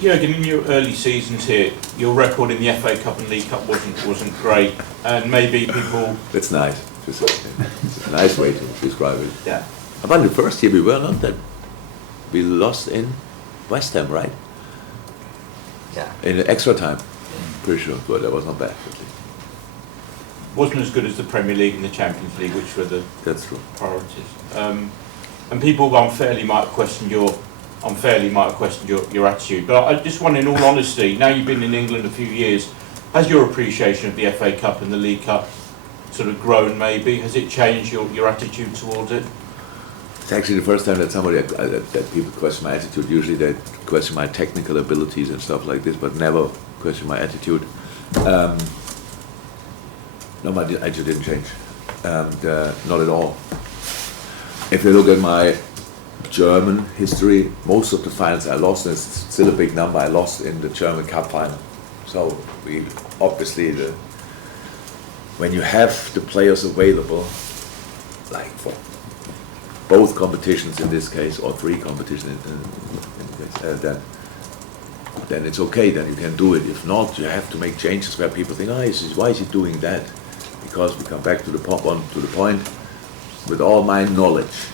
Jürgen, in your early seasons here, your record in the FA Cup and League Cup wasn't great, and maybe people. That's nice. It's a nice way to describe it. Yeah. About the first year, we were not that. We lost in West Ham, right? Yeah. In extra time, pretty sure, but that was not bad. Wasn't as good as the Premier League and the Champions League, which were the That's true. priorities. And people unfairly might have questioned your attitude. But I just wonder, in all honesty, now you've been in England a few years, has your appreciation of the FA Cup and the League Cup sort of grown? Maybe has it changed your attitude towards it? It's actually the first time that that people question my attitude. Usually they question my technical abilities and stuff like this, but never question my attitude. No, my attitude didn't change, and not at all. If you look at my German history, most of the finals I lost, and it's still a big number, I lost in the German Cup final. So we obviously, when you have the players available, like for both competitions in this case, or three competitions then it's okay, then you can do it. If not, you have to make changes where people think, why is he doing that? Because we come back to the point, with all my knowledge,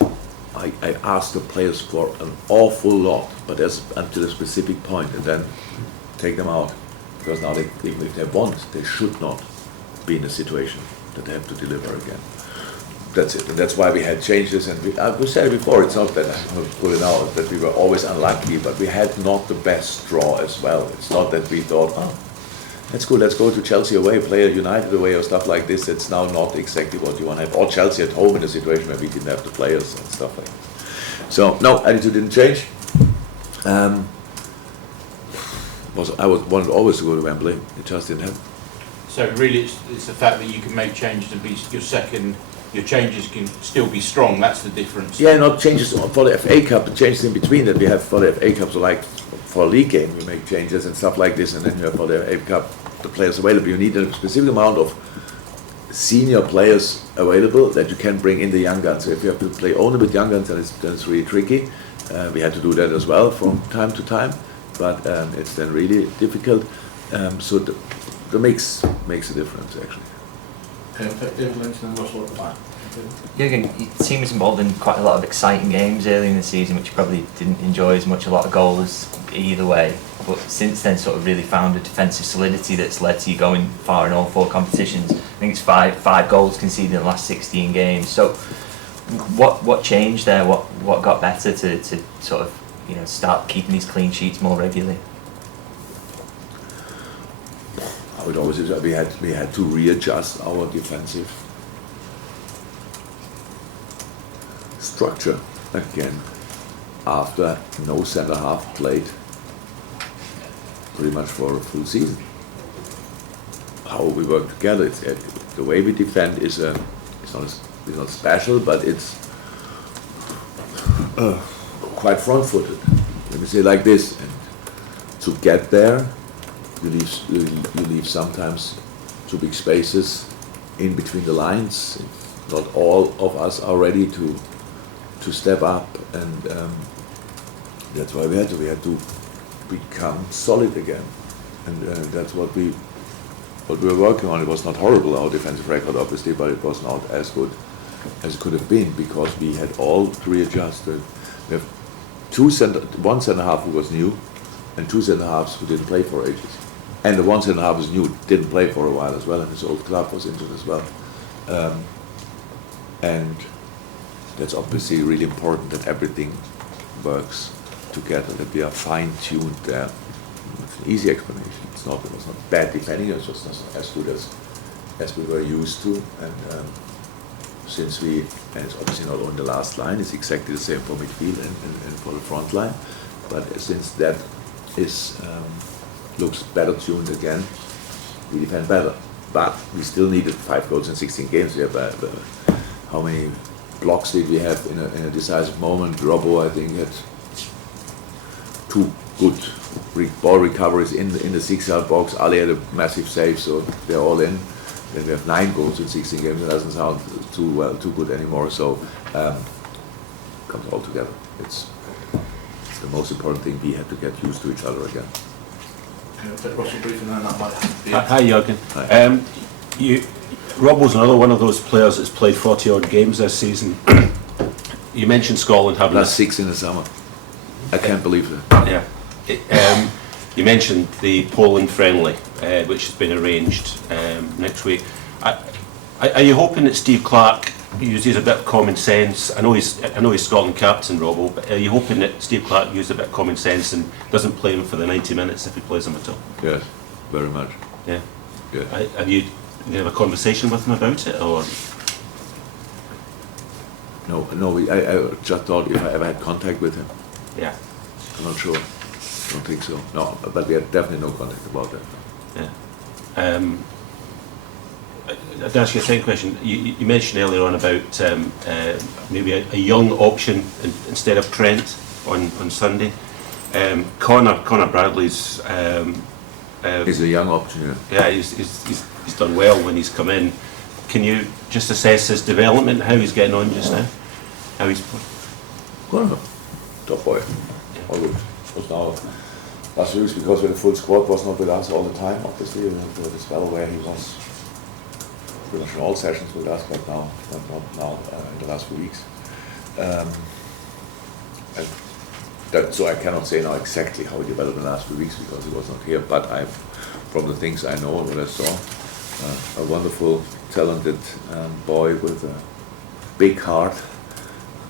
I ask the players for an awful lot, but that's until a specific point, and then take them out. Because now, if they want, they should not be in a situation that they have to deliver again. That's it, and that's why we had changes. And we said it before, it's not that I'm pulling out, that we were always unlucky, but we had not the best draw as well. It's not that we thought, that's good, let's go to Chelsea away, play a United away or stuff like this. It's now not exactly what you want to have. Or Chelsea at home in a situation where we didn't have the players and stuff like that. So, no, attitude didn't change. I wanted always to go to Wembley, it just didn't happen. So really, it's the fact that you can make changes and be your changes can still be strong. That's the difference. Yeah, not changes for the FA Cup, the changes in between that we have for the FA Cup. So like for a league game, we make changes and stuff like this, and then you have for the FA Cup the players available. You need a specific amount of senior players available that you can bring in the young guns. So if you have to play only with young guns, then it's really tricky. We had to do that as well from time to time, but it's then really difficult. So the mix makes a difference actually. Jürgen, your team was involved in quite a lot of exciting games early in the season, which you probably didn't enjoy as much, a lot of goals either way, but since then sort of really found a defensive solidity that's led to you going far in all four competitions. I think it's five goals conceded in the last 16 games. So what changed there? What got better to sort of start keeping these clean sheets more regularly? It always is. We had to readjust our defensive structure again after no centre half played pretty much for a full season. How we work together, the way we defend is not special, but it's quite front-footed. Let me say it like this. And to get there, you leave sometimes too big spaces in between the lines. Not all of us are ready to step up, and that's why we had to become solid again, and that's what we were working on. It was not horrible, our defensive record obviously, but it was not as good as it could have been because we had all to readjust. We have one centre half who was new, and two centre halves who didn't play for ages. And the one centre half is new, didn't play for a while as well, and his old club was injured as well. And that's obviously really important that everything works together, that we are fine-tuned there. It's an easy explanation. It was not bad defending, it was just not as good as we were used to. And and it's obviously not on the last line, it's exactly the same for midfield and for the front line. But since that looks better tuned again, we defend better. But we still needed 5 goals in 16 games. We have how many blocks did we have in a decisive moment? Robbo, I think, had 2 good ball recoveries in the 6-yard box. Ali had a massive save, so they're all in. Then we have 9 goals in 16 games. It doesn't sound too good anymore. So comes all together. It's the most important thing, we had to get used to each other again. Russell briefing then that might have to be. Hi, Jürgen. Hi. Rob was another one of those players that's played 40-odd games this season. You mentioned Scotland having... Plus 6 in the summer. I can't believe that. Yeah. You mentioned the Poland friendly, which has been arranged next week. Are you hoping that Steve Clarke uses a bit of common sense? I know he's Scotland captain, Robbo, but are you hoping that Steve Clarke uses a bit of common sense and doesn't play him for the 90 minutes if he plays him at all? Yes, very much. Yeah. Yeah. Have you have a conversation with him about it, or? No, I just thought if I ever had contact with him. Yeah. I'm not sure. I don't think so. No, but we had definitely no contact about that. Yeah. I'd ask you a second question. You mentioned earlier on about maybe a young option instead of Trent on Sunday. Connor Bradley's. He's a young option. Yeah, he's done well when he's come in. Can you just assess his development, how he's getting on just now? How he's Connor, top boy. Always. Was now last week because with the full squad was not with us all the time. Obviously, the spell where he was pretty much in all sessions with us, but not now in the last few weeks. So I cannot say now exactly how he developed in the last few weeks because he was not here. But from the things I know, what I saw, a wonderful, talented boy with a big heart,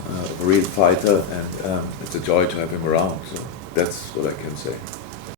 a real fighter, and it's a joy to have him around. So that's what I can say.